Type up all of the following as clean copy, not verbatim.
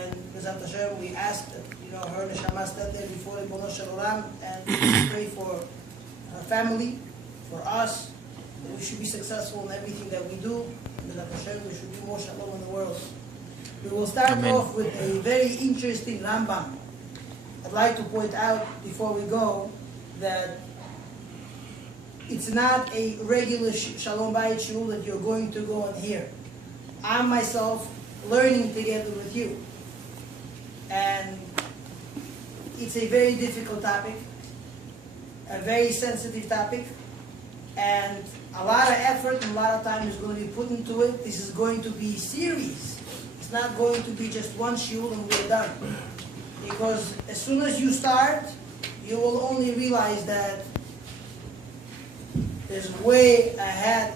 and B'ezrat Hashem, we ask that, her neshama stand there before the Ribono Shel Olam, and pray for her family, for us, that we should be successful in everything that we do. B'ezrat Hashem, there should be more shalom in the world. We will start off with a very interesting Rambam. I'd like to point out before we go that it's not a regular Shalom Bayit Shul that you're going to go and hear. I'm myself learning together with you. And it's a very difficult topic, a very sensitive topic, and a lot of effort and a lot of time is going to be put into it. This is going to be a series. It's not going to be just one shul and we're done. Because as soon as you start, you will only realize that there's way ahead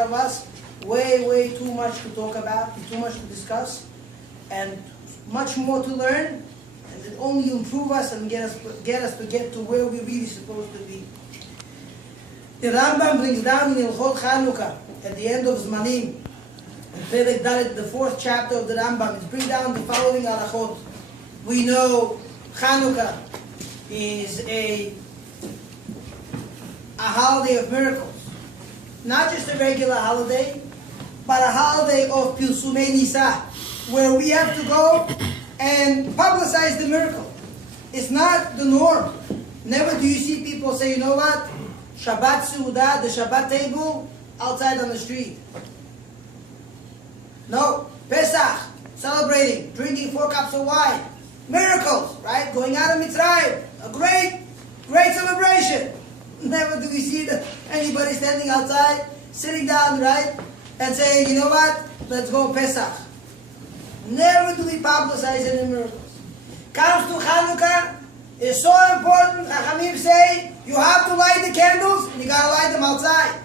of us, way too much to talk about, too much to discuss, and much more to learn, and it only improve us and get us to get to where we're really supposed to be. The Rambam brings down in Ilchot Chanukah, at the end of Zmanim, in Perek Dalet, the 4th chapter of the Rambam, it brings down the following halachot. We know Chanukah is a holiday of miracles. Not just a regular holiday, but a holiday of Pilsumei Nisa, where we have to go and publicize the miracle. It's not the norm. Never do you see people say, you know what? Shabbat Seudah, the Shabbat table, outside on the street. No. Pesach, celebrating, drinking 4 cups of wine. Miracles, right? Going out of Mitzrayim, a great celebration. Never do we see anybody standing outside, sitting down, right, and saying, you know what, let's go Pesach. Never do we publicize any miracles. Comes to Chanukah, it's so important. Chachamim say, you have to light the candles, and you got to light them outside.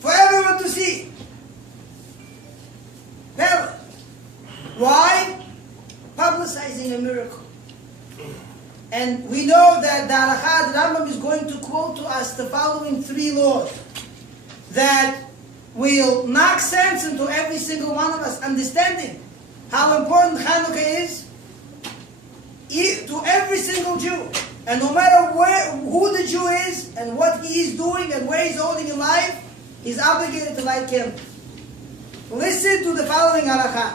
For everyone to see. Never. Why? Publicizing a miracle. And we know that the halakha, the Rambam is going to quote to us the following 3 laws that will knock sense into every single one of us, understanding how important Chanukah is to every single Jew. And no matter who the Jew is and what he is doing and where he's holding in life, he's obligated to light candles. Listen to the following halakha.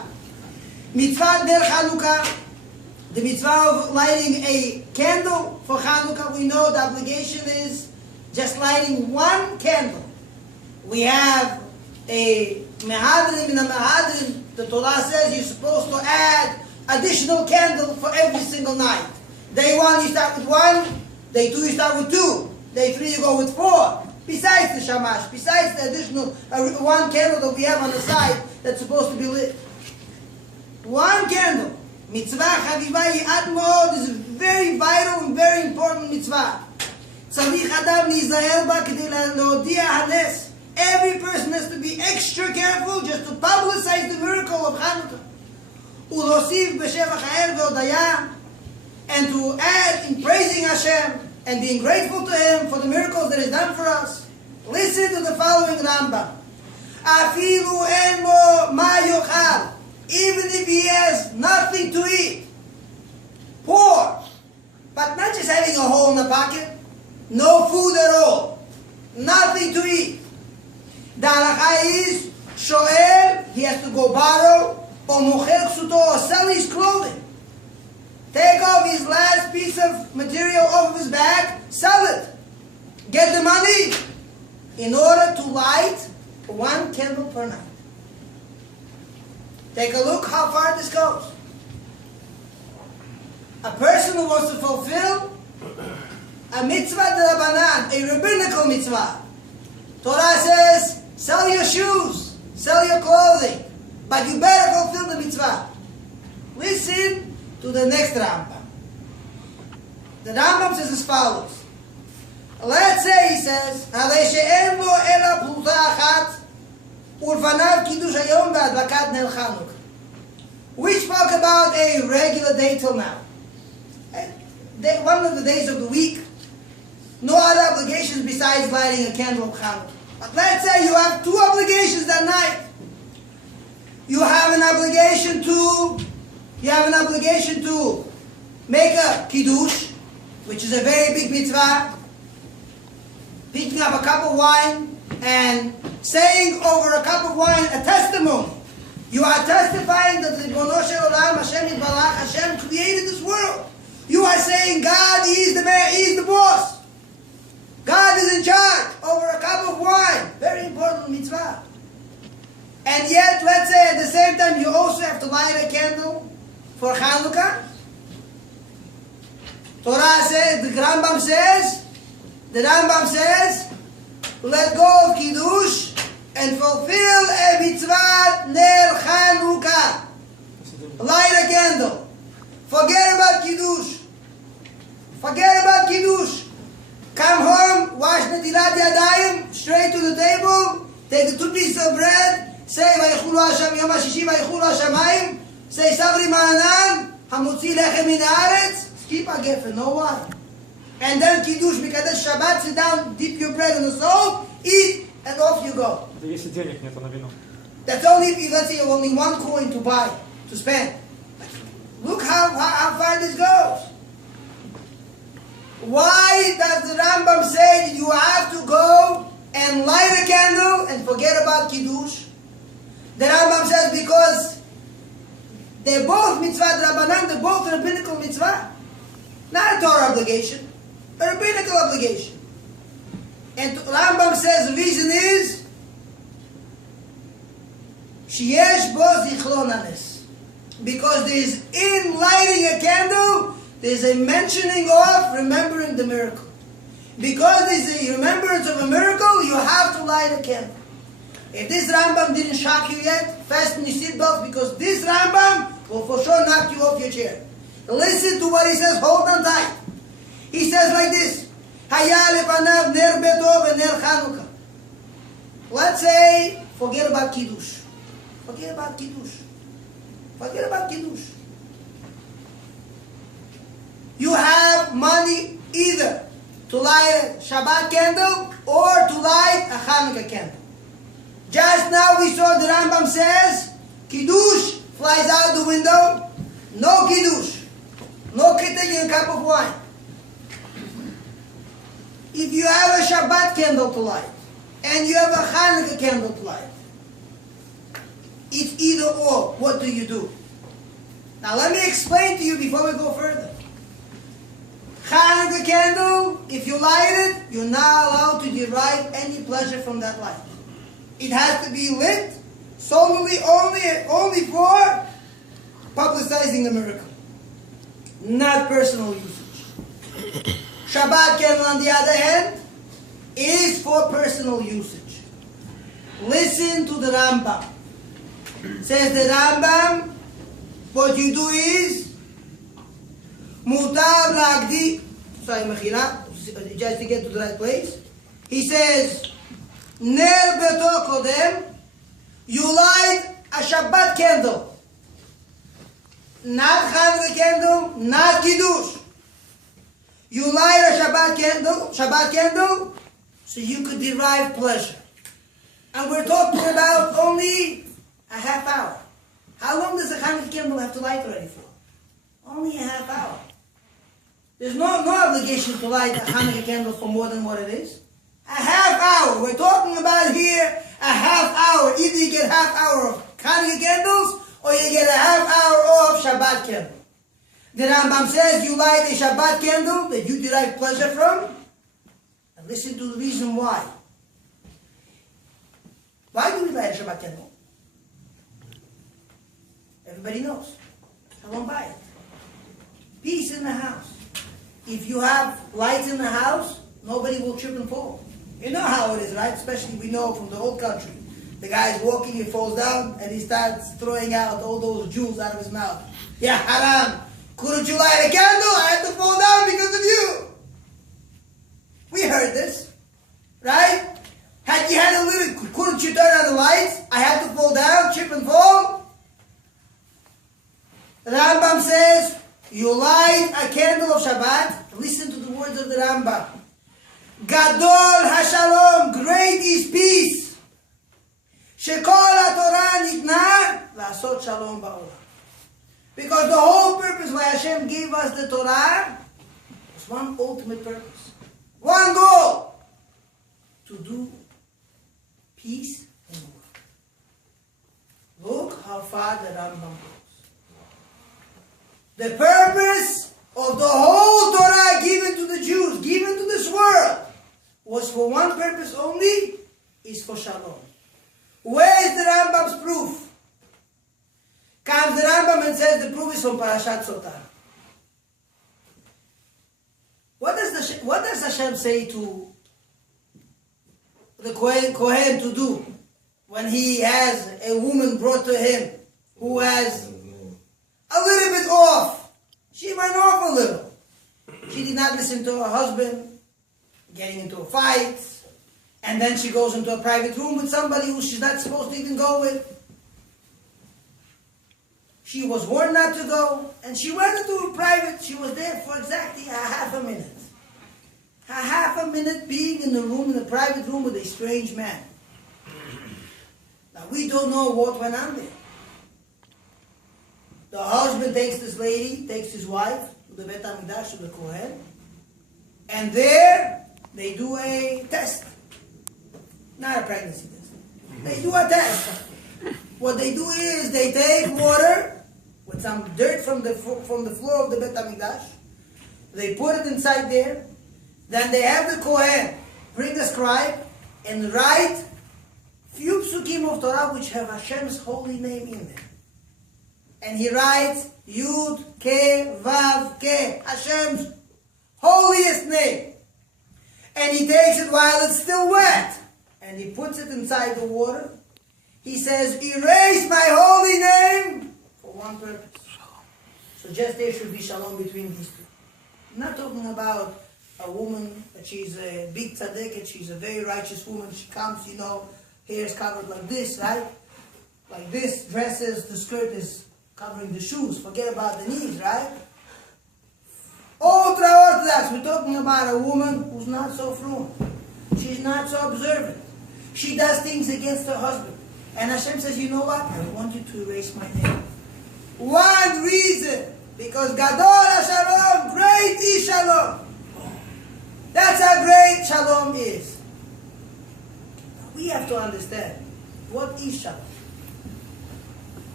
Mitzvah der Chanukah, the mitzvah of lighting a candle for Chanukah, we know the obligation is just lighting 1 candle. We have a mehadrim, in a mehadrim, the Torah says you're supposed to add additional candle for every single night. Day 1 you start with 1, day 2 you start with 2, day 3 you go with 4. Besides the shamash, besides the additional 1 candle that we have on the side that's supposed to be lit. 1 candle. Mitzvah chaviva yi'at mod is a very vital and very important mitzvah. Tzarich adam lizaher ba kedei lehodia hanes. Every person has to be extra careful just to publicize the miracle of Chanukah. Ulosiv b'shevach ha'er ve'odaya, and to add in praising Hashem and being grateful to Him for the miracles that He's done for us. Listen to the following Rambam. Afilu en mo ma yochal. Even if he has nothing to eat, poor, but not just having a hole in the pocket, no food at all, nothing to eat. The halakha is, shoel, he has to go borrow, or mocher ksuto, or sell his clothing. Take off his last piece of material off of his bag, sell it, get the money, in order to light 1 candle per night. Take a look how far this goes. A person who wants to fulfill a mitzvah d'Rabbanan, a rabbinical mitzvah. Torah says, sell your shoes, sell your clothing, but you better fulfill the mitzvah. Listen to the next Rambam. The Rambam says as follows. Let's say he says, "Halei she'en lo ela pruta achat ulfanav kiddush hayom ve'adlakat ner Chanukah." We spoke about a regular day till now. One of the days of the week. No other obligations besides lighting a candle of Chanukah. But let's say you have 2 obligations that night. You have an obligation to You have an obligation to make a kiddush, which is a very big mitzvah, picking up a cup of wine and saying over a cup of wine a testimony. You are testifying that Ribono Shel Olam, Hashem Yitbarach, Hashem created this world. You are saying God is the man, He is the boss. God is in charge over a cup of wine. Very important mitzvah. And yet, let's say at the same time, you also have to light a candle for Hanukkah. Torah says, the Rambam says, let go of Kiddush and fulfill a mitzvah ner Hanukkah. Light a candle. Forget about Kiddush. Forget about Kiddush. Come home, wash Netilat Yadayim, straight to the table, take the 2 pieces of bread, say, Vayichulu Hashem Yom HaShishi, Vayichulu Hashemayim, say, Sabri Ma'anan, Hamutzi Lechem Min Haaretz, skip a gefen, no wine. And then Kiddush, Mikadesh Shabbat, sit down, dip your bread in the salt, eat, and off you go. That's only if, let's say, you have only 1 coin to buy, to spend. Look how far this goes. Why does the Rambam say that you have to go and light a candle and forget about Kiddush? The Rambam says because they're both mitzvah d'Rabbanan, they're both rabbinical mitzvah. Not a Torah obligation, a rabbinical obligation. And Rambam says the reason is sheyesh bo zichron hanes. Because there is in lighting a candle, there's a mentioning of remembering the miracle. Because there's a remembrance of a miracle, you have to light a candle. If this Rambam didn't shock you yet, fasten your seatbelt because this Rambam will for sure knock you off your chair. Listen to what he says, hold on tight. He says like this, Haya lefanav ner beto v'ner Chanukah. Let's say, forget about Kiddush. Forget about Kiddush. Forget about Kiddush. You have money either to light a Shabbat candle or to light a Hanukkah candle. Just now we saw the Rambam says, Kiddush flies out the window, no Kiddush, no taking a cup of wine. If you have a Shabbat candle to light, and you have a Hanukkah candle to light, it's either or. What do you do? Now let me explain to you before we go further. Hanukkah candle, if you light it, you're not allowed to derive any pleasure from that light. It has to be lit solely only for publicizing the miracle, not personal usage. Shabbat candle, on the other hand, is for personal usage. Listen to the Rambam. Says the Rambam, what you do is Mutar lagdi, sorry, Mechila, just to get to the right place. He says, Ner beto kodem, you light a Shabbat candle. Not Hanukkah candle, not Kiddush. You light a Shabbat candle, so you could derive pleasure. And we're talking about only a half hour. How long does a Hanukkah candle have to light already for? Only a half hour. There's no obligation to light a Hanukkah candle for more than what it is. A half hour. We're talking about here a half hour. Either you get half hour of Hanukkah candles or you get a half hour of Shabbat candle. The Rambam says you light a Shabbat candle that you derive pleasure from. And listen to the reason why. Why do we light a Shabbat candle? Everybody knows. Shalom bayit. Peace in the house. If you have lights in the house, nobody will trip and fall. You know how it is, right? Especially we know from the old country. The guy is walking, he falls down, and he starts throwing out all those jewels out of his mouth. Yeah, haram. Couldn't you light a candle? I had to fall down because of you. We heard this, right? Had you had a little, couldn't you turn on the lights? I had to fall down, trip and fall. The Rambam says, you light a candle of Shabbat. Listen to the words of the Rambam. Gadol HaShalom, great is peace. Shekol HaTorah nitna la'asot shalom ba'olam. Because the whole purpose why Hashem gave us the Torah was one ultimate purpose. One goal. To do peace in the world. Look how far the Rambam goes. The purpose of the whole Torah given to the Jews, given to this world, was for one purpose only, is for shalom. Where is the Rambam's proof? Comes the Rambam and says the proof is from Parashat Sotah. What does Hashem say to the Kohen to do when he has a woman brought to him who has a little bit off? She went off a little. She did not listen to her husband, getting into a fight, and then she goes into a private room with somebody who she's not supposed to even go with. She was warned not to go, and she went into a private. She was there for exactly a half a minute. A half a minute being in the room, in a private room with a strange man. Now we don't know what went on there. The husband takes this lady, takes his wife to the Bet HaMikdash, to the Kohen, and there they do a test. Not a pregnancy test. They do a test. What they do is they take water with some dirt from the floor of the Bet HaMikdash. They put it inside there. Then they have the Kohen bring a scribe and write few psukim of Torah which have Hashem's holy name in them. And he writes Yud Ke Vav Ke, Hashem's holiest name. And he takes it while it's still wet. And he puts it inside the water. He says, erase my holy name for one purpose. So just there should be shalom between these two. I'm not talking about a woman that she's a big tzaddiket, she's a very righteous woman. She comes, hair is covered like this, right? Like this, dresses, the skirt is covering the shoes. Forget about the knees, right? Ultra-Orthodox, we're talking about a woman who's not so fluent. She's not so observant. She does things against her husband. And Hashem says, you know what? I want you to erase my name. One reason. Because Gadol HaShalom, great is Shalom. That's how great Shalom is. We have to understand, what is Shalom?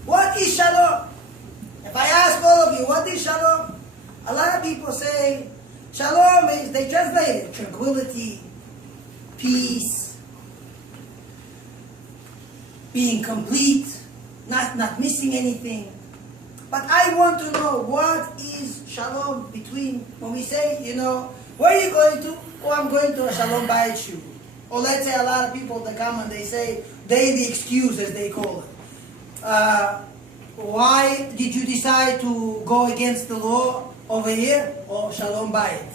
What is Shalom? If I ask all of you, what is Shalom? A lot of people say, Shalom is, they translate it, tranquility, peace, being complete, not missing anything. But I want to know, what is Shalom between, when we say, where are you going to? Oh, I'm going to a Shalom Bayit Shul. Or let's say a lot of people that come and they say, daily excuse as they call it. Why did you decide to go against the law over here? Or Shalom Bayit.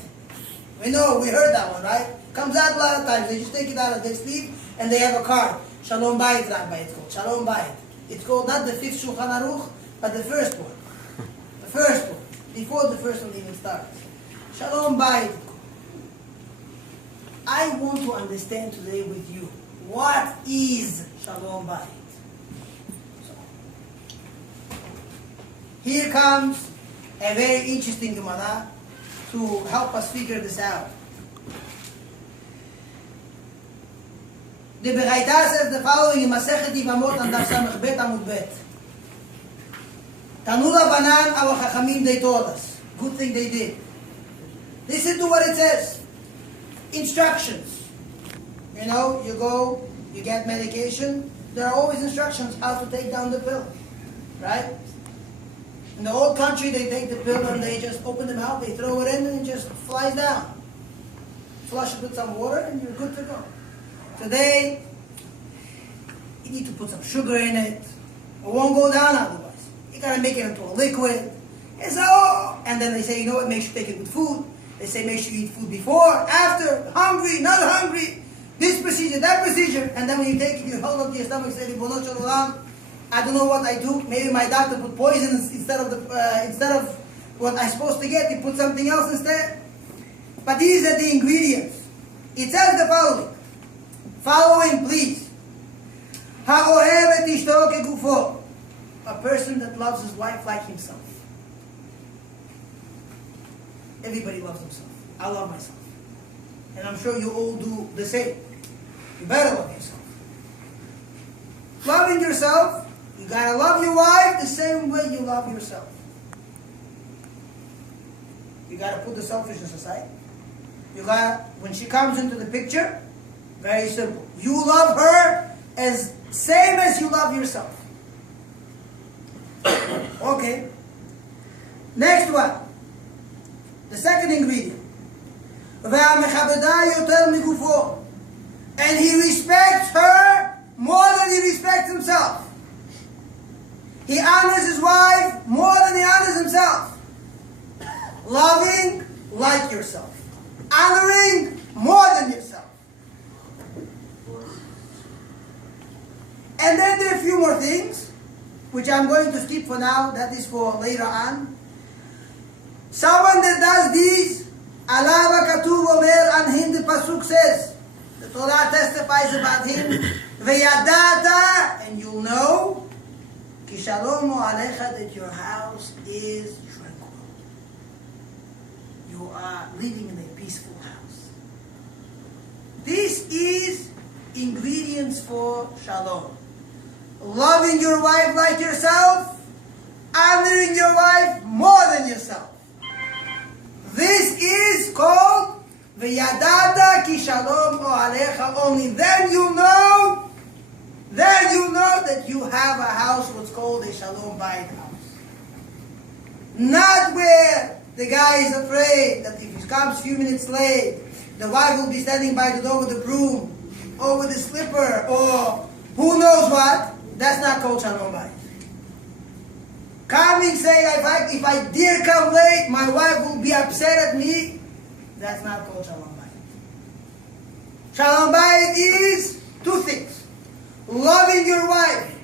We heard that one, right? Comes out a lot of times. They just take it out of their sleeve and they have a card. Shalom Bayit, Rabbi, it's called. Shalom Bayit. It's called not the 5th Shulchan Aruch, but the first one. The first one. Before the first one even starts. Shalom Bayit. I want to understand today with you, what is Shalom Bayit? So, here comes a very interesting Gemara to help us figure this out. The Beraita says the following in Masechet Yevamot and Daf Samech Bet Amud Bet. Tanu Rabbanan, our Chachamim, they told us. Good thing they did. Listen to what it says. Instructions. You go, you get medication. There are always instructions how to take down the pill. Right? In the old country, they take the pill and they just open the mouth, they throw it in and it just flies down. Flush it with some water and you're good to go. Today, you need to put some sugar in it. It won't go down otherwise. You gotta make it into a liquid. And then they say, make sure you take it with food. They say make sure you eat food before, after, hungry, not hungry, this procedure, that procedure. And then when you take it, you hold up to your stomach and say, Ribono Shel Olam, I don't know what I do. Maybe my doctor put poison instead of what I'm supposed to get. He put something else instead. But these are the ingredients. It says the following. Following, please. Ha'ohev et ishto kegufo. a person that loves his wife like himself. Everybody loves himself. I love myself. And I'm sure you all do the same. You better love yourself. Loving yourself, you gotta love your wife the same way you love yourself. You gotta put the selfishness aside. You gotta, when she comes into the picture, very simple. You love her as same as you love yourself. Okay. Next one. The second ingredient. And he respects her more than he respects himself. He honors his wife more than he honors himself. Loving like yourself. Honoring more than yourself. And then there are a few more things, which I'm going to skip for now. That is for later on. Someone that does these, Alav HaKatuv Omer, on him the Pasuk says, the Torah testifies about him, V'yadata, and you'll know, Ki Shalom Alecha, that your house is tranquil. You are living in a peaceful house. This is ingredients for Shalom. Loving your wife like yourself, honoring your wife more than yourself. This is called V'yadata ki shalom alecha. Only then you know that you have a house what's called a Shalom Bayit house. Not where the guy is afraid that if he comes a few minutes late, the wife will be standing by the door with the broom, or with the slipper, or who knows what. That's not called Shalom Bayit. Coming saying, if I dare come late, my wife will be upset at me. That's not called Shalom Bayit. Shalom Bayit is two things. Loving your wife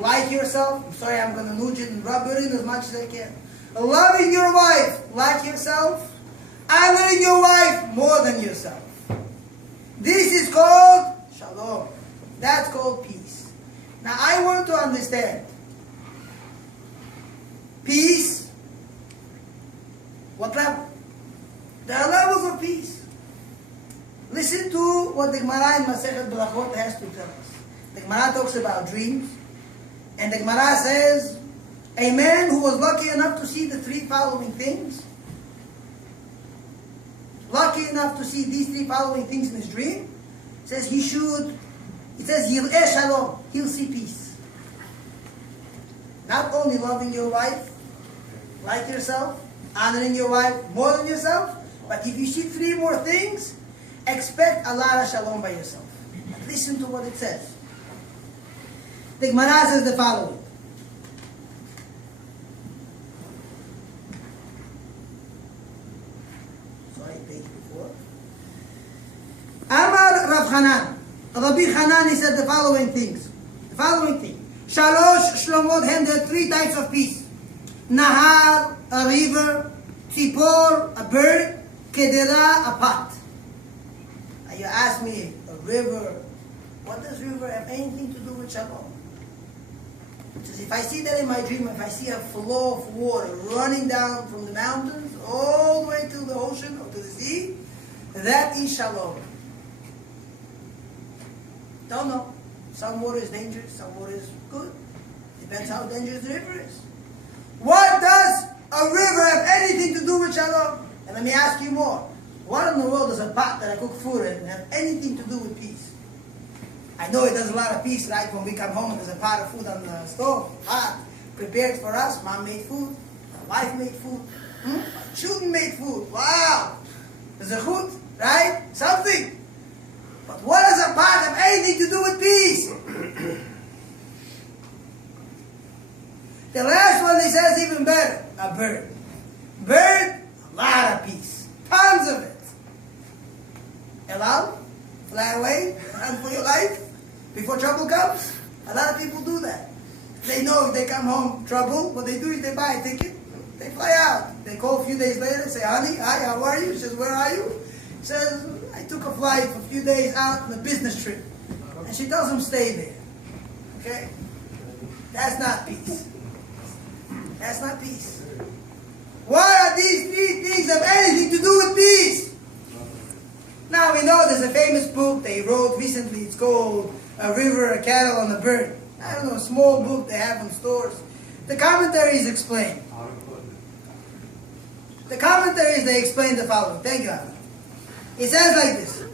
like yourself. I'm sorry, I'm going to nudge it and rub it in as much as I can. Loving your wife like yourself. Honoring your wife more than yourself. This is called Shalom. That's called peace. Now I want to understand. Peace. What level? There are levels of peace. Listen to what the Gemara in Masechet Berachot has to tell us. The Gemara talks about dreams. And the Gemara says, a man who was lucky enough to see the three following things, lucky enough to see these three following things in his dream, says he should, it says, Yir'eh Shalom, he'll see peace. Not only loving your wife like yourself, honoring your wife more than yourself, but if you see three more things, expect a lot of shalom by yourself. But listen to what it says. The Gemara says the following. Sorry, page before. Amar Rav Hanan. Rabbi Hanan, he said the following things. The following thing. Shalosh Shlomot Hem, there are three types of peace. Nahar, a river. Tzipor, a bird. Kedera, a pot. Now you ask me, a river, what does river have anything to do with Shalom? Because if I see that in my dream, if I see a flow of water running down from the mountains all the way to the ocean or to the sea, that is Shalom. Don't know. Some water is dangerous, some water is good. Depends how dangerous the river is. What does a river have anything to do with Shalom? And let me ask you more. What in the world does a pot that I cook food in have anything to do with peace? I know it does a lot of peace, right? When we come home and there's a pot of food on the stove, hot, prepared for us. Mom made food, my wife made food, my children made food. Wow! There's a chut, right? Something. But what does a pot have anything to do with peace? The last one, he says even better. A bird. Bird, a lot of peace. Tons of it. Hello? Fly away, run for your life before trouble comes. A lot of people do that. They know if they come home trouble, what they do is they buy a ticket, they fly out. They call a few days later, say, honey, hi, how are you? She says, where are you? He says, I took a flight for a few days out on a business trip. And she tells him, stay there. Okay? That's not peace. That's not peace. Why are these three things have anything to do with peace? Now we know there's a famous book they wrote recently. It's called A River, a Cattle, and a Bird. I don't know, a small book they have in stores. The commentaries explain. The commentaries, they explain the following. Thank you, Alan. It says like this.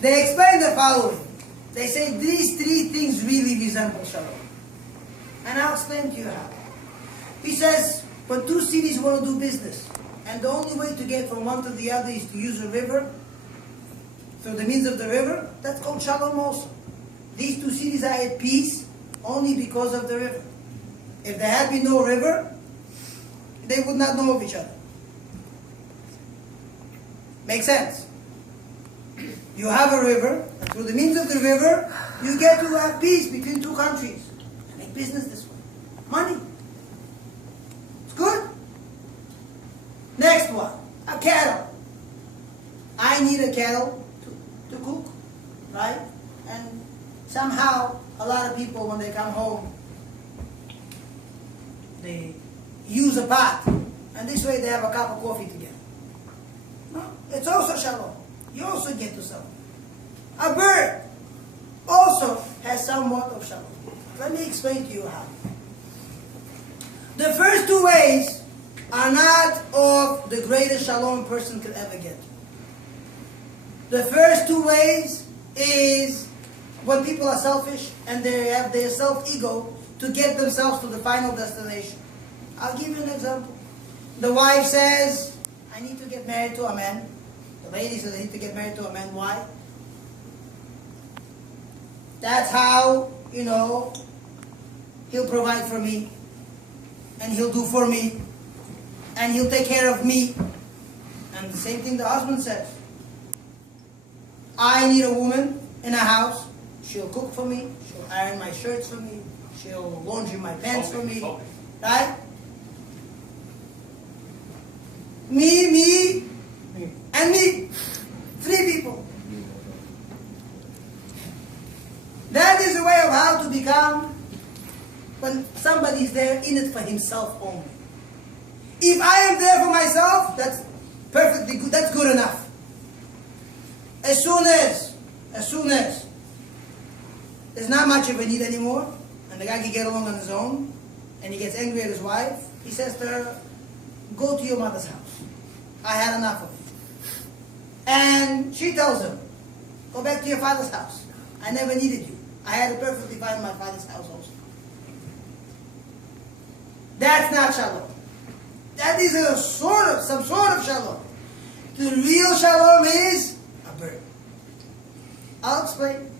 They explain the following. They say these three things really resemble shalom. And I'll explain to you how. He says, when two cities want to do business, and the only way to get from one to the other is to use a river, through the means of the river, that's called shalom also. These two cities are at peace only because of the river. If there had been no river, they would not know of each other. Makes sense? You have a river, and through the means of the river, you get to have peace between two countries. Make business this way. Money. It's good. Next one, a cattle. I need a cattle to cook, right? And somehow, a lot of people, when they come home, they use a pot, and this way they have a cup of coffee together. No, it's also shalom. You also get to shalom. A bird also has somewhat of shalom. Let me explain to you how. The first two ways are not of the greatest shalom a person could ever get. The first two ways is when people are selfish and they have their self-ego to get themselves to the final destination. I'll give you an example. The wife says, I need to get married to a man. The lady says, I need to get married to a man. Why? That's how, he'll provide for me, and he'll do for me, and he'll take care of me. And the same thing the husband says. I need a woman in a house. She'll cook for me. She'll iron my shirts for me. She'll laundry my pants for me. Right? Me, and me. Three people. That is a way of how to become, when somebody is there in it for himself only. If I am there for myself, that's perfectly good. That's good enough. As soon as there's not much of a need anymore, and the guy can get along on his own, and he gets angry at his wife, he says to her, go to your mother's house. I had enough of it. And she tells him, go back to your father's house. I never needed you. I had it perfectly fine in my father's house also. That's not shalom. That is some sort of shalom. The real shalom is a bird. I'll explain.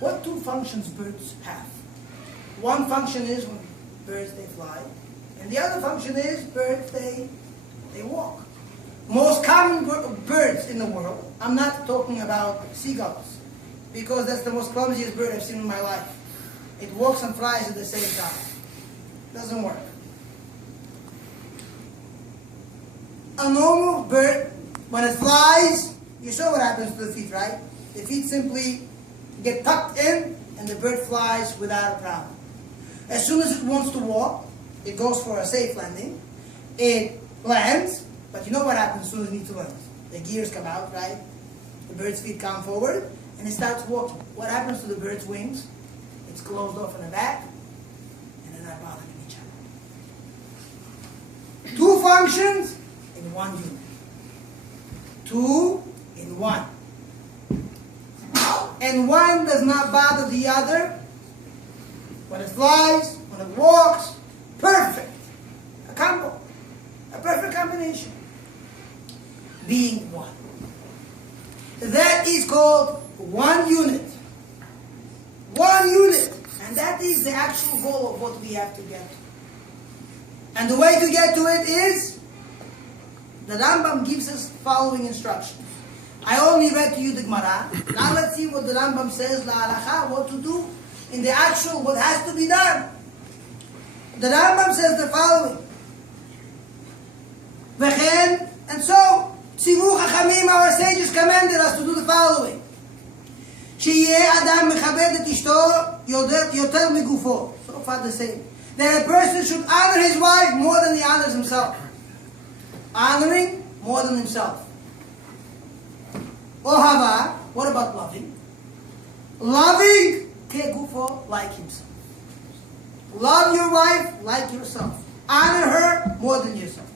What two functions birds have? One function is when birds, they fly. And the other function is birds, they walk. Most common birds in the world, I'm not talking about seagulls, because that's the most clumsiest bird I've seen in my life. It walks and flies at the same time. Doesn't work. A normal bird, when it flies, you saw what happens to the feet, right? The feet simply get tucked in, and the bird flies without a problem. As soon as it wants to walk, it goes for a safe landing. It lands, but you know what happens as soon as it needs to land? The gears come out, right? The bird's feet come forward, and it starts walking. What happens to the bird's wings? It's closed off in the back, and they're not bothering each other. Two functions in one unit. Two in one. And one does not bother the other. When it flies, when it walks, perfect. A combo. A perfect combination. Being one. That is called one unit. One unit. And that is the actual goal of what we have to get to. And the way to get to it is, the Rambam gives us following instructions. I only read to you the Gemara. Now let's see what the Rambam says, la halacha, what to do in the actual, what has to be done. The Rambam says the following. V'chen, and so, Tzivu Chachamim, our sages, commanded us to do the following. Sheyeh Adam mechabed et ishto yoter migufo. So far the same. that a person should honor his wife more than he honors himself. Honoring more than himself. Ohava, what about loving? Loving, kegufo, like himself. Love your wife like yourself. Honor her more than yourself.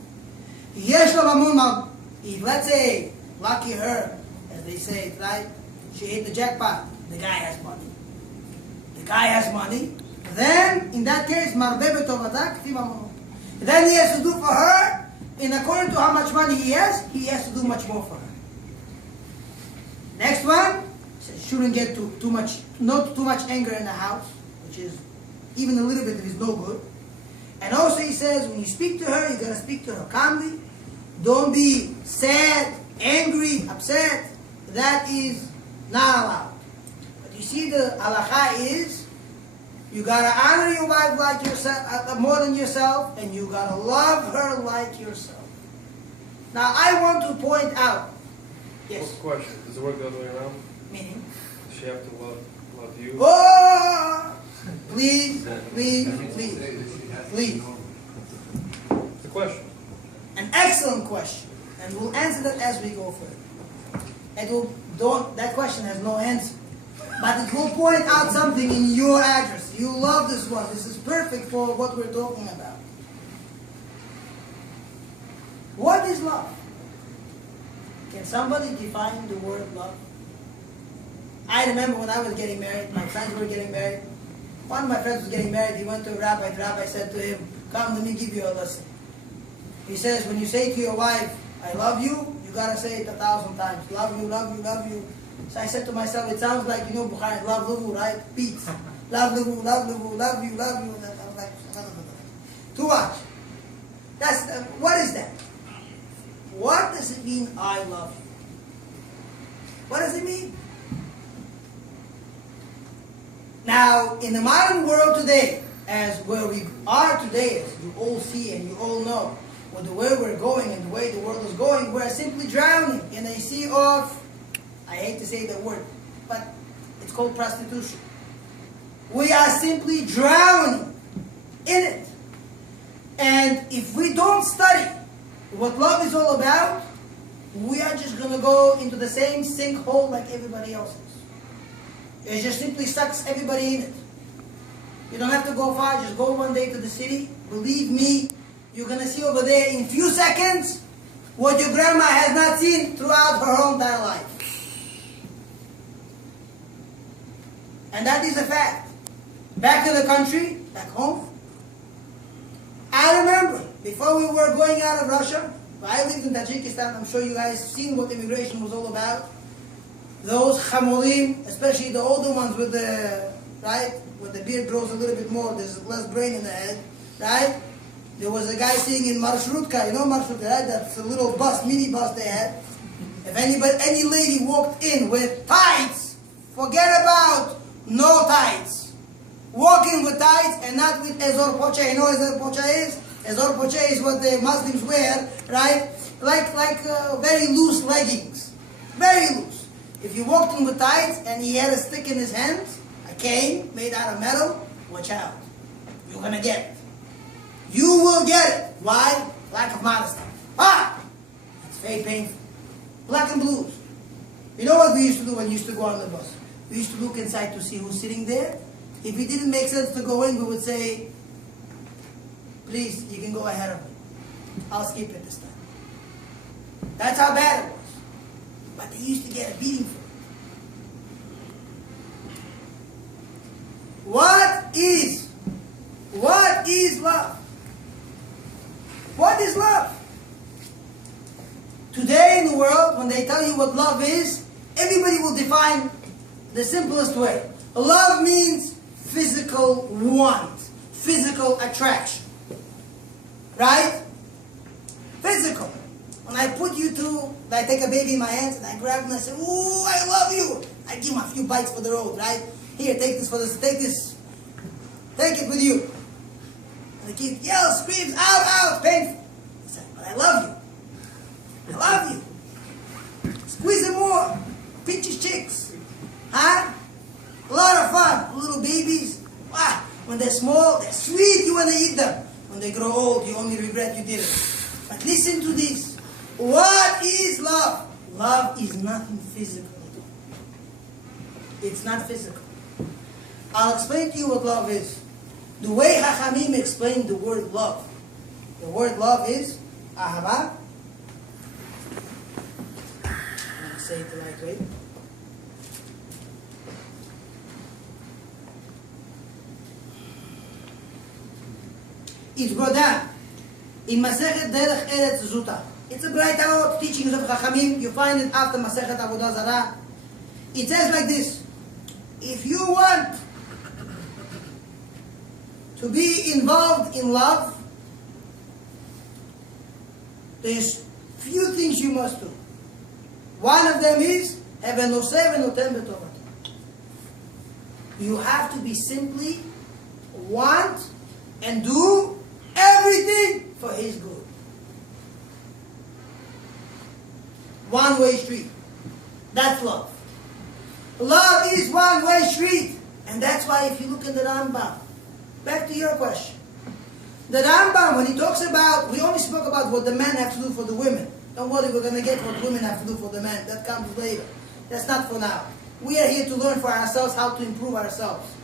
If let's say, lucky her, as they say, right? She hit the jackpot. The guy has money. The guy has money. Then, in that case, then he has to do for her, in according to how much money he has to do much more for her. Next one, shouldn't get too much, not too much anger in the house, which is even a little bit is no good. And also he says, when you speak to her, you gotta speak to her calmly. Don't be sad, angry, upset. That is not allowed. But you see, the halakha is, you gotta honor your wife like yourself, more than yourself, and you gotta love her like yourself. Now I want to point out. Yes. What's the question? Does it work the other way around? Meaning? Does she have to love you? Oh! Please, please, please, please. What's the question? An excellent question, and we'll answer that as we go further. That question has no answer, but it will point out something in your address. You love this one. This is perfect for what we're talking about. What is love? Can somebody define the word love? I remember when I was getting married, my friends were getting married. One of my friends was getting married. He went to a rabbi. The rabbi said to him, "Come, let me give you a lesson." He says, when you say to your wife, "I love you," you gotta say it 1,000 times. Love you, love you, love you. So I said to myself, it sounds like, Bukhari, love luvu, right? Beats. Love luvu, love luvu, love you, love you. And I was like, too much. What is that? What does it mean, I love you? What does it mean? Now, in the modern world today, as where we are today, as you all see and you all know, with the way we're going and the way the world is going, we're simply drowning in a sea of, I hate to say the word, but it's called prostitution. We are simply drowning in it. And if we don't study what love is all about, we are just going to go into the same sinkhole like everybody else is. It just simply sucks everybody in it. You don't have to go far, just go one day to the city. Believe me, you're going to see over there in few seconds what your grandma has not seen throughout her whole entire life. And that is a fact. Back in the country, back home, I remember, before we were going out of Russia, I lived in Tajikistan, I'm sure you guys seen what immigration was all about. Those chamolim, especially the older ones with the, right, where the beard grows a little bit more, there's less brain in the head, right? There was a guy sitting in Marshrutka, you know Marshrutka, right? That's a little bus, mini bus they had. If any lady walked in with tights, forget about no tights. Walking with tights and not with ezor pocha. You know what ezor pocha is? Ezor pocha is what the Muslims wear, right? Like very loose leggings. Very loose. If you walked in with tights and he had a stick in his hands, a cane made out of metal, watch out. You're going to get it. You will get it. Why? Lack of modesty. It's very painful. Black and blues. You know what we used to do when we used to go on the bus? We used to look inside to see who's sitting there. If it didn't make sense to go in, we would say, please, you can go ahead of me. I'll skip it this time. That's how bad it was. But they used to get a beating for it. What is love? What is love? Today in the world, when they tell you what love is, everybody will define the simplest way. Love means physical want, physical attraction. Right? Physical. When I I take a baby in my hands and I grab him and I say, ooh, I love you. I give him a few bites for the road, right? Here, take this. Take it with you. And the kid yells, screams, out, painful. I say, but I love you. I love you. Squeeze him more. Pinch his cheeks. Huh? A lot of fun. Little babies. When they're small, they're sweet, you want to eat them. When they grow old, you only regret you did it. But listen to this. What is love? Love is nothing physical. It's not physical. I'll explain to you what love is. The way Chachamim explained the word love. The word love is ahava. Let me say it the right way. It's brought down in Masechet Derech Eretz Zuta. It's a bright out teachings of Chachamim. You find it after Masechet Avodah Zarah. It says like this: if you want to be involved in love, there's few things you must do. One of them is you have to be simply want and do everything for his good. One-way street. That's love. Love is one-way street. And that's why if you look in the Rambam, back to your question. The Rambam, when he talks about, we only spoke about what the men have to do for the women. Don't worry, we're going to get what women have to do for the men. That comes later. That's not for now. We are here to learn for ourselves how to improve ourselves.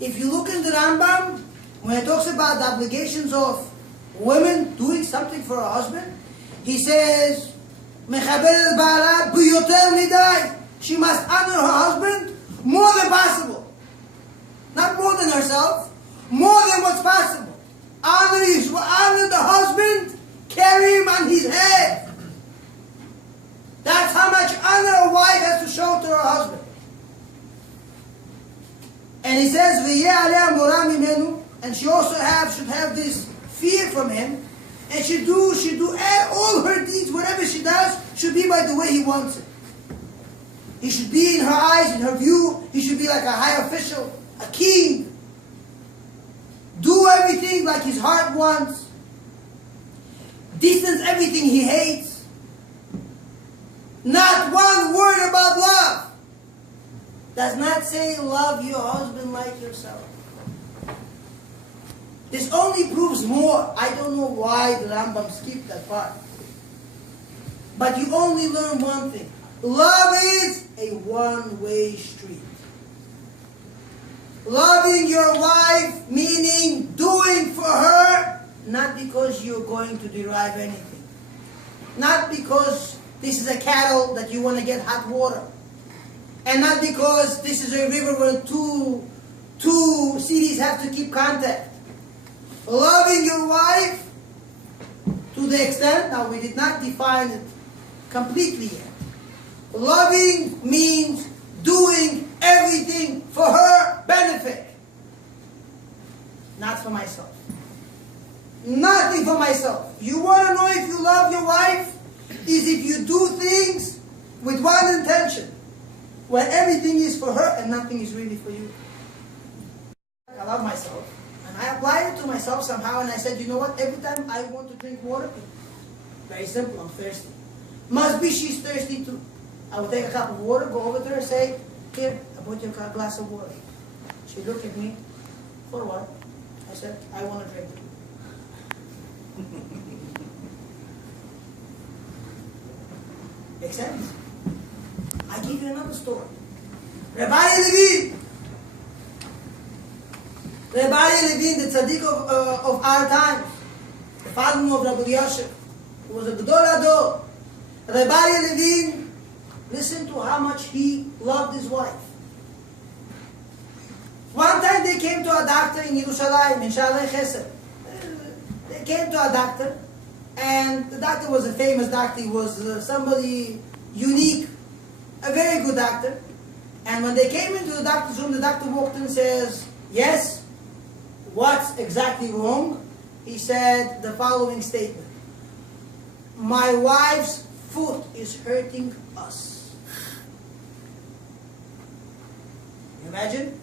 If you look in the Rambam, when it talks about the obligations of women doing something for a husband, he says, she must honor her husband more than possible. Not more than herself, more than what's possible. Honor the husband, carry him on his head. That's how much honor a wife has to show to her husband. And he says, and she also should have this fear from him, and should do all her deeds, whatever she does, should be by the way he wants it. He should be in her eyes, in her view, he should be like a high official, a king. Do everything like his heart wants. Distance everything he hates. Not one word about love. Does not say love your husband like yourself. This only proves more. I don't know why the Rambam skipped that part. But you only learn one thing. Love is a one-way street. Loving your wife, meaning doing for her, not because you're going to derive anything. Not because this is a cattle that you want to get hot water. And not because this is a river where two cities have to keep contact. Loving your wife to the extent, now we did not define it completely yet. Loving means doing everything for her benefit. Not for myself. Nothing for myself. You want to know if you love your wife? Is if you do things with one intention, where everything is for her and nothing is really for you. I love myself. And I applied it to myself somehow, and I said, you know what? Every time I want to drink water, very simple, I'm thirsty. Must be she's thirsty too. I would take a cup of water, go over to her, say, here, I brought you a glass of water. She looked at me, for what? I said, I want to drink it. Make sense? I give you another story. Rabbi Levin, the tzaddik of our times, the father of Rabbi Yosef, who was a Gedol Ador. Rabbi Levin, listen to how much he loved his wife. One time they came to a doctor in Yerushalayim, in Shalei Chesed. They came to a doctor, and the doctor was a famous doctor. He was somebody unique, a very good doctor. And when they came into the doctor's room, the doctor walked in and says, yes, what's exactly wrong? He said the following statement: my wife's foot is hurting us. Can you imagine?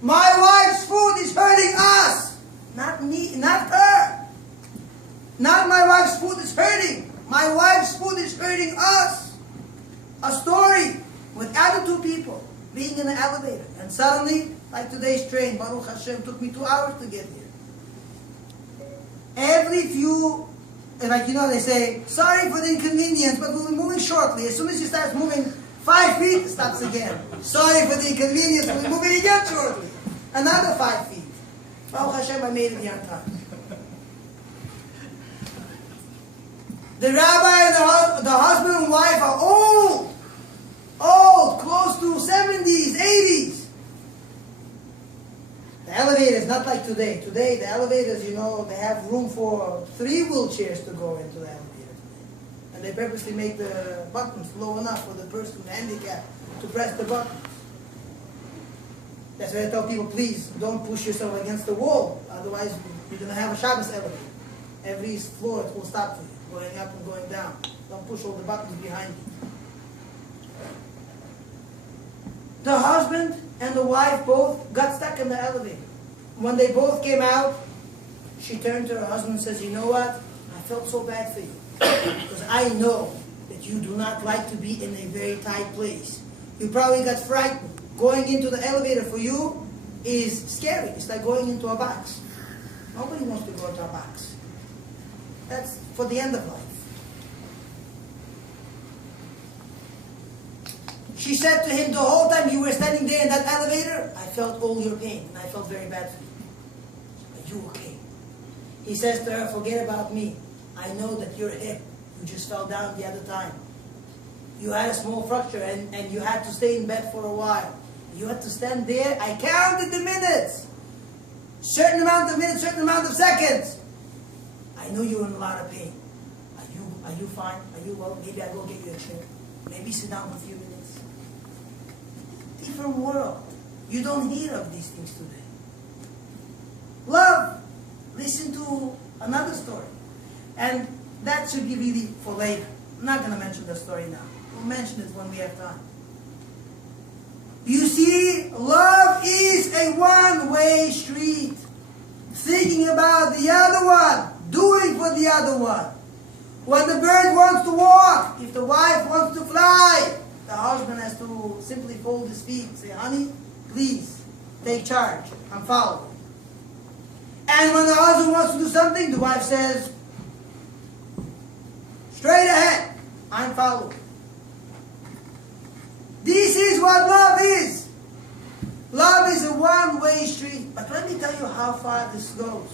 My wife's foot is hurting us. Not me, not her. Not my wife's foot is hurting. My wife's foot is hurting us. A story with other two people being in an elevator, and suddenly Like today's train, Baruch Hashem, took me 2 hours to get here. Every few, like they say, sorry for the inconvenience, but we'll be moving shortly. As soon as you start moving 5 feet, it stops again. Sorry for the inconvenience, we'll be moving again shortly. Another 5 feet. Baruch Hashem, I made it here on time. The rabbi and the husband and wife are old, close to 70s, 80s. The elevators, not like today. Today, the elevators, they have room for 3 wheelchairs to go into the elevator. And they purposely make the buttons low enough for the person handicapped to press the buttons. That's why I tell people, please don't push yourself against the wall. Otherwise, you're going to have a Shabbos elevator. Every floor it will stop for you, going up and going down. Don't push all the buttons behind you. The husband and the wife both got stuck in the elevator. When they both came out, she turned to her husband and says, you know what? I felt so bad for you. Because I know that you do not like to be in a very tight place. You probably got frightened. Going into the elevator for you is scary. It's like going into a box. Nobody wants to go into a box. That's for the end of life. She said to him, the whole time you were standing there in that elevator, I felt all your pain, and I felt very bad for you. Are you okay? He says to her, forget about me. I know that you're hip. You just fell down the other time. You had a small fracture, and you had to stay in bed for a while. You had to stand there. I counted the minutes. Certain amount of minutes, certain amount of seconds. I know you're in a lot of pain. Are you fine? Are you well? Maybe I'll go get you a chair. Maybe sit down for a few minutes. Different world. You don't hear of these things today. Love. Listen to another story. And that should be really for later. I'm not going to mention the story now. We'll mention it when we have time. You see, love is a one-way street. Thinking about the other one. Doing for the other one. When the bird wants to walk, if the wife wants to fly, the husband has to simply fold his feet and say, honey, please, take charge. I'm following. And when the husband wants to do something, the wife says, straight ahead, I'm following. This is what love is. Love is a one-way street. But let me tell you how far this goes.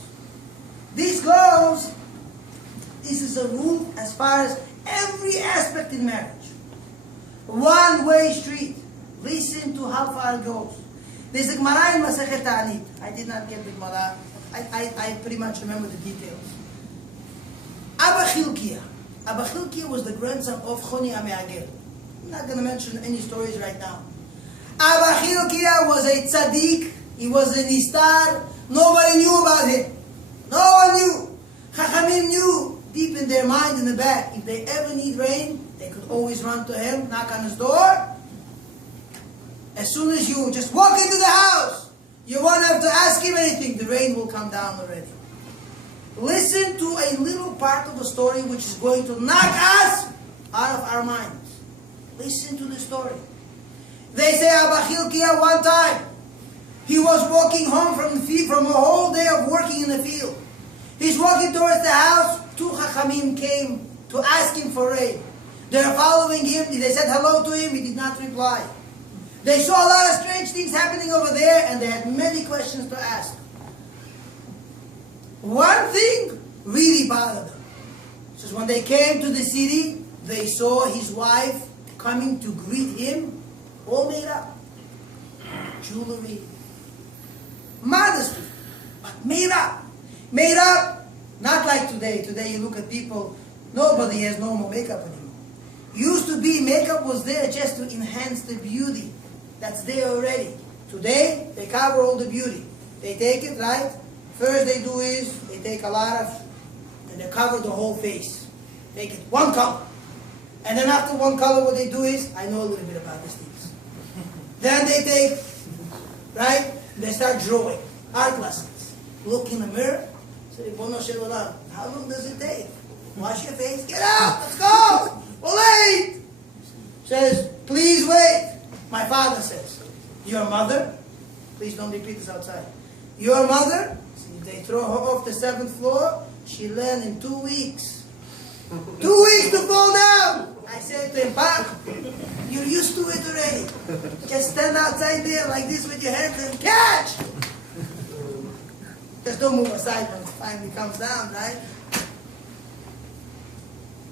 This is a rule as far as every aspect in marriage. One-way street. Listen to how far it goes. There's a Gemara in Masechet Ta'anit. I did not get the Gemara. I pretty much remember the details. Abba Chilkiah was the grandson of Choni HaMe'agel. I'm not going to mention any stories right now. Abba Chilkiah was a tzaddik. He was a nistar. Nobody knew about him. No one knew. Chachamim knew deep in their mind in the back. If they ever need rain, they could always run to him, knock on his door. As soon as you just walk into the house, you won't have to ask him anything. The rain will come down already. Listen to a little part of the story which is going to knock us out of our minds. Listen to the story. They say Abba Chilkiah one time, he was walking home from a whole day of working in the field. He's walking towards the house. 2 Chachamim came to ask him for rain. They're following him. They said hello to him. He did not reply. They saw a lot of strange things happening over there, and they had many questions to ask. One thing really bothered them. So when they came to the city, they saw his wife coming to greet him, all made up. Jewelry, modesty, but made up. Made up, not like today. Today you look at people, nobody has normal makeup anymore. Used to be, makeup was there just to enhance the beauty. That's there already. Today, they cover all the beauty. They take it, right? First they do is, they take a lot of, and they cover the whole face. Take it one color. And then after one color, what they do is, I know a little bit about these things. Then they take, right? They start drawing. Art lessons. Look in the mirror. Say, Bono Shelolam, how long does it take? Wash your face. Get out. Let's go. We're late. Says, please wait. My father says, your mother? Please don't repeat this outside. Your mother, see, they throw her off the 7th floor, she learned in 2 weeks. 2 weeks to fall down! I said to him, Pop, you're used to it already. Just stand outside there like this with your hands and catch! Just don't move aside when it finally comes down, right?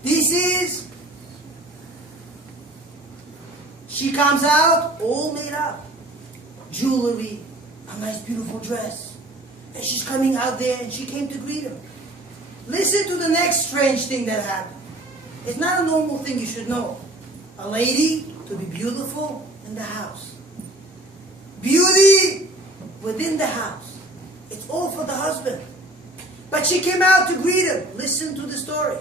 This is, she comes out all made up. Jewelry, a nice beautiful dress. And she's coming out there and she came to greet him. Listen to the next strange thing that happened. It's not a normal thing you should know. A lady to be beautiful in the house. Beauty within the house. It's all for the husband. But she came out to greet him. Listen to the story.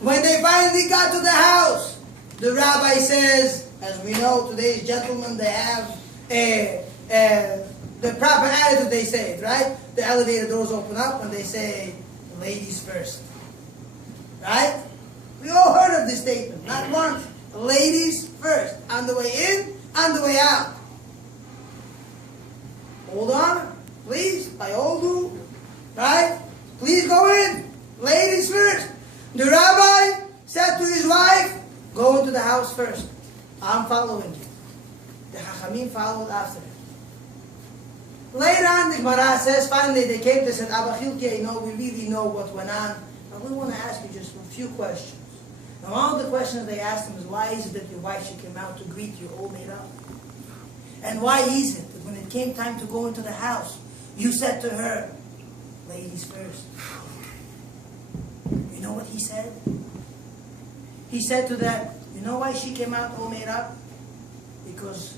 When they finally got to the house, the rabbi says, as we know, today's gentlemen, they have the proper attitude, they say it, right? The elevator doors open up and they say, ladies first. Right? We all heard of this statement, not once. Ladies first. On the way in, on the way out. Hold on, please, by all due. Right? Please go in. Ladies first. The rabbi said to his wife, go into the house first. I'm following you. The Chachamim followed after him. Later on, the Gemara says, finally they came to say, Abba Chilke, we really know what went on. But we want to ask you just a few questions. Now, one of the questions they asked him is, why is it that your wife, she came out to greet you all made up? And why is it that when it came time to go into the house, you said to her, ladies first? You know what he said? He said to them, you know why she came out all made up? Because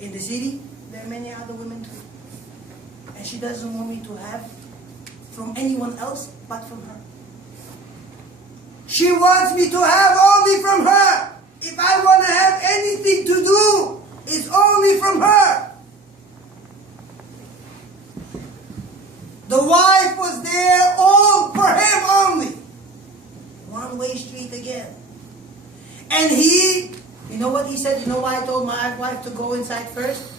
in the city, there are many other women too. And she doesn't want me to have from anyone else but from her. She wants me to have only from her. If I want to have anything to do, it's only from her. The wife was there all for him only. One-way street again. And he, you know what he said? You know why I told my wife to go inside first?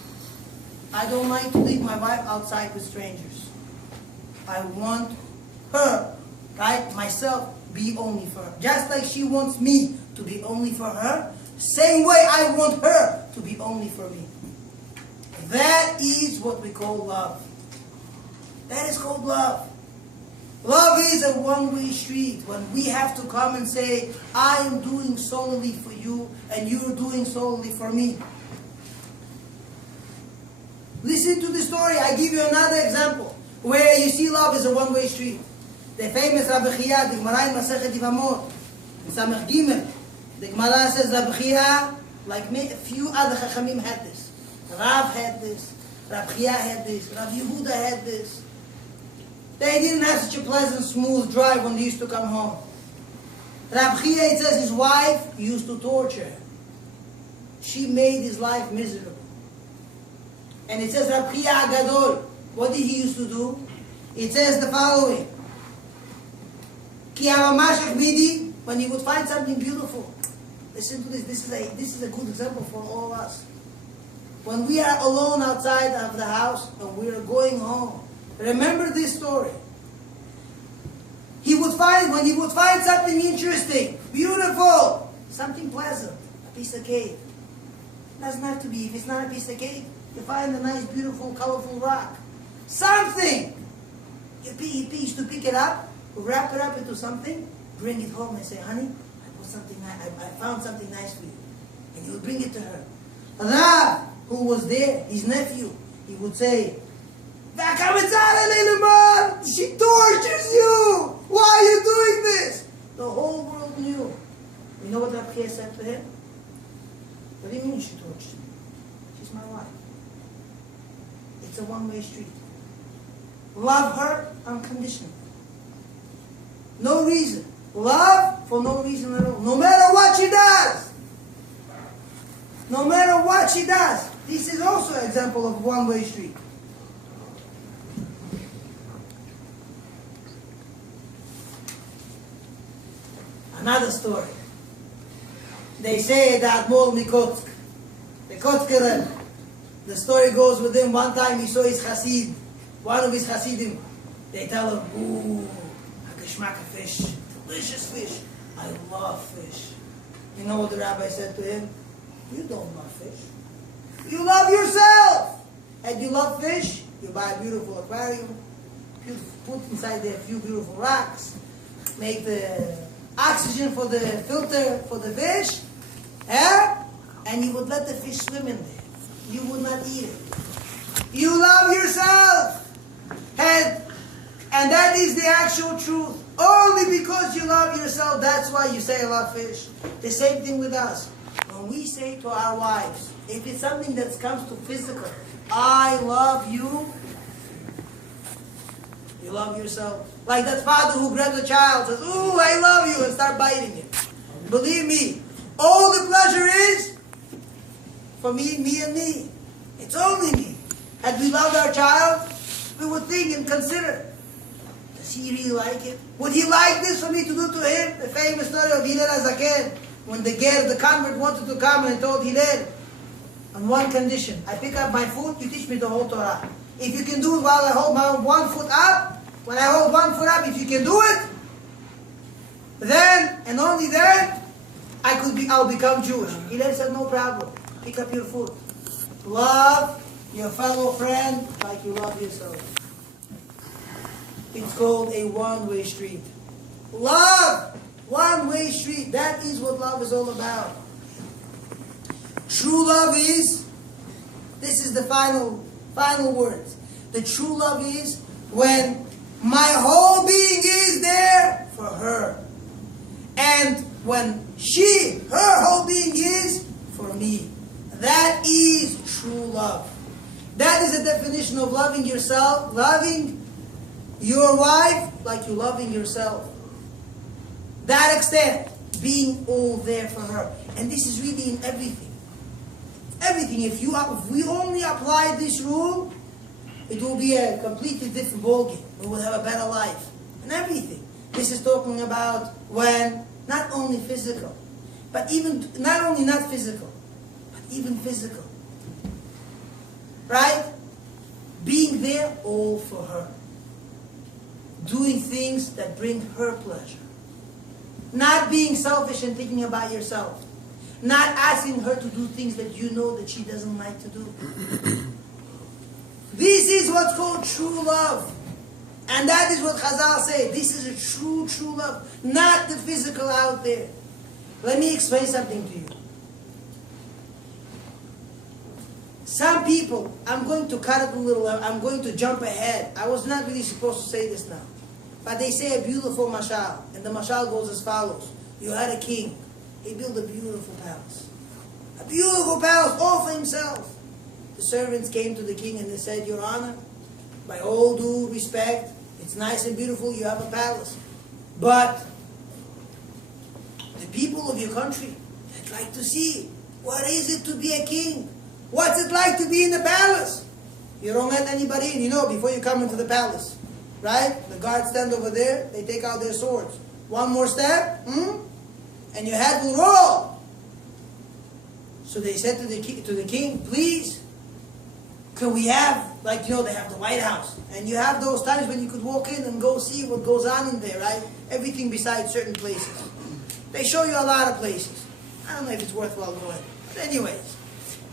I don't like to leave my wife outside with strangers. I want her, right, myself, be only for her. Just like she wants me to be only for her, same way I want her to be only for me. That is what we call love. That is called love. Love is a one-way street when we have to come and say, I am doing solely for you and you're doing solely for me. Listen to the story. I give you another example where you see love is a one-way street. The famous Rabbi Khiyah, the Gemara in Masechet Yevamot, in Samech Gimel, the Gemara says Rabbi Khiyah, like a few other Chachamim had this. Rav had this, Rabbi Khiyah had this, Rabbi Yehuda had this. They didn't have such a pleasant, smooth drive when they used to come home. Rabbi Khiyah, it says his wife used to torture him. She made his life miserable. And it says Rabbi Khiyah Gadol, what did he used to do? It says the following. When he would find something beautiful. Listen to this. This is a good example for all of us. When we are alone outside of the house and we are going home, remember this story. When he would find something interesting, beautiful, something pleasant, a piece of cake. It doesn't have to be. If it's not a piece of cake, you find a nice, beautiful, colorful rock. Something. He used to pick it up, wrap it up into something, bring it home and say, honey, I found something nice for you. And he would bring it to her. Rav, who was there, his nephew, he would say, she tortures you! Why are you doing this? The whole world knew. You know what Rabbi Khiyah said to him? What do you mean she tortures me? She's my wife. It's a one-way street. Love her unconditionally. No reason. Love for no reason at all. No matter what she does. No matter what she does. This is also an example of one-way street. Another story. They say that Mol Mikotsk, the Kotzkeren, The story goes with him, one time he saw his Hasid, one of his Hasidim. They tell him, ooh, a geschmack of fish, delicious fish. I love fish. You know what the rabbi said to him? You don't love fish. You love yourself. And you love fish, you buy a beautiful aquarium, you put inside there a few beautiful rocks, make the oxygen for the filter for the fish, and you would let the fish swim in there. You would not eat it. You love yourself. And that is the actual truth. Only because you love yourself, that's why you say I love fish. The same thing with us. When we say to our wives, if it's something that comes to physical, I love you, you love yourself. Like that father who grabs a child, says, ooh, I love you, and start biting it. Believe me, all the pleasure is for me and me. It's only me. Had we loved our child, we would think and consider, does he really like it? Would he like this for me to do to him? The famous story of Hillel HaZaken, when the convert wanted to come and told Hillel, on one condition, I pick up my foot, you teach me the whole Torah. If you can do it while I hold my one foot up, when I hold one foot up, if you can do it, then, and only then, I'll become Jewish. Hillel said, no problem. Pick up your foot. Love your fellow friend like you love yourself. It's called a one-way street. Love! One-way street. That is what love is all about. True love is, this is the final words. The true love is when my whole being is there for her. And when her whole being is for me. That is true love. That is the definition of loving yourself, loving your wife like you're loving yourself. That extent, being all there for her. And this is really in everything. Everything. If we only apply this rule, it will be a completely different ballgame. We will have a better life. And everything. This is talking about when not only physical, but even not only not physical, but even physical. Right? Being there all for her. Doing things that bring her pleasure. Not being selfish and thinking about yourself. Not asking her to do things that you know that she doesn't like to do. This is what's called true love. And that is what Chazal say. This is a true love. Not the physical out there. Let me explain something to you. Some people, I'm going to cut it a little, I'm going to jump ahead. I was not really supposed to say this now. But they say a beautiful mashal. And the mashal goes as follows. You had a king. He built a beautiful palace. A beautiful palace all for himself. The servants came to the king and they said, Your Honor, by all due respect, it's nice and beautiful, you have a palace. But the people of your country, they'd like to see, what is it to be a king? What's it like to be in the palace? You don't let anybody in, before you come into the palace. Right? The guards stand over there, they take out their swords. One more step, and your head will roll. So they said to the king, please, can we have, they have the White House. And you have those times when you could walk in and go see what goes on in there, right? Everything besides certain places. They show you a lot of places. I don't know if it's worthwhile going. But anyways,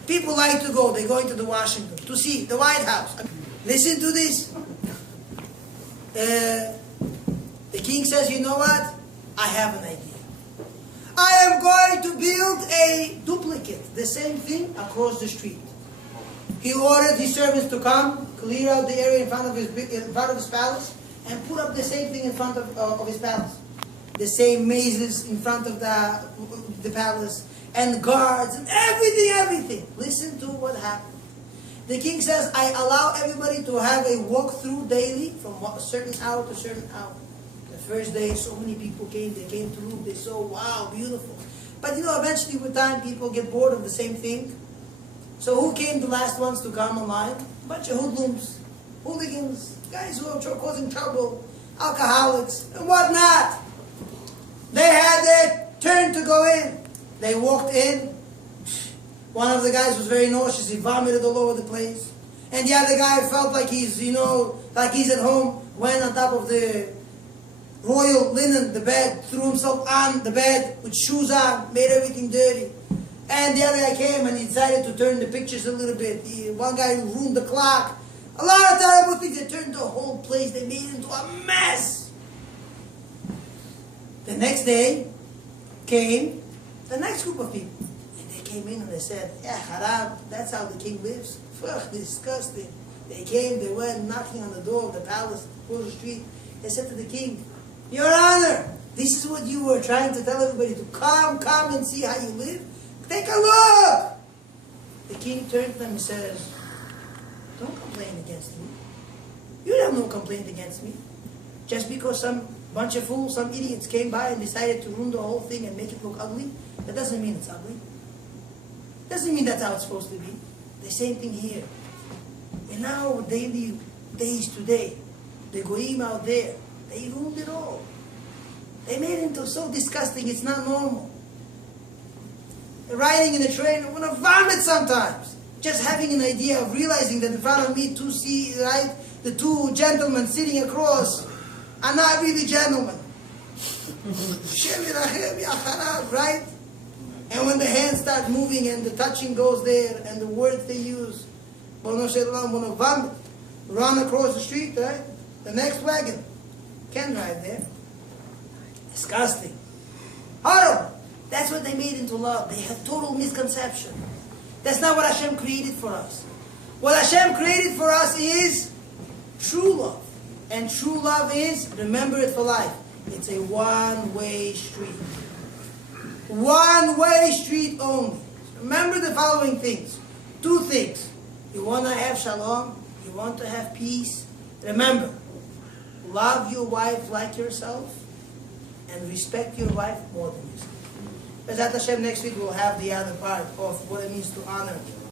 people like to go. They're going to the Washington to see the White House. Listen to this. The king says, you know what? I have an idea. I am going to build a duplicate, the same thing, across the street. He ordered his servants to come, clear out the area in front of his palace, and put up the same thing in front of his palace. The same mazes in front of the palace, and guards, and everything. Listen to what happened. The king says, I allow everybody to have a walkthrough daily from a certain hour to a certain hour. The first day, so many people came. They came to look. They saw, wow, beautiful. But eventually with time, people get bored of the same thing. So who came the last ones to come online? A bunch of hoodlums, hooligans, guys who are causing trouble, alcoholics, and whatnot. They had their turn to go in. They walked in. One of the guys was very nauseous. He vomited all over the place. And the other guy felt like he's, like he's at home. Went on top of the royal linen, the bed, threw himself on the bed with shoes on, made everything dirty. And the other guy came and he decided to turn the pictures a little bit. One guy ruined the clock. A lot of terrible things. They turned the whole place. They made it into a mess. The next day came the next group of people. And they came in and they said, yeah, haram, that's how the king lives. Ugh, disgusting. They came, they went knocking on the door of the palace, across the street. They said to the king, Your Honor, this is what you were trying to tell everybody to come and see how you live. Take a look. The king turned to them and says, don't complain against me. You have no complaint against me. Just because some bunch of fools, some idiots came by and decided to ruin the whole thing and make it look ugly, that doesn't mean it's ugly. Doesn't mean that's how it's supposed to be. The same thing here. In our daily days today, the goyim out there, they ruined it all. They made it into so disgusting, it's not normal. Riding in a train, I want to vomit sometimes. Just having an idea of realizing that in front of me, the two gentlemen sitting across are not really gentlemen. Right? And when the hands start moving and the touching goes there and the words they use, want to vomit, run across the street, right? The next wagon can't drive there. Disgusting. Horrible. That's what they made into love. They have total misconception. That's not what Hashem created for us. What Hashem created for us is true love. And true love is, remember it for life, it's a one-way street. One-way street only. Remember the following things. 2 things. You want to have shalom, you want to have peace. Remember, love your wife like yourself and respect your wife more than yourself. Bezat Hashem, next week we'll have the other part of what it means to honor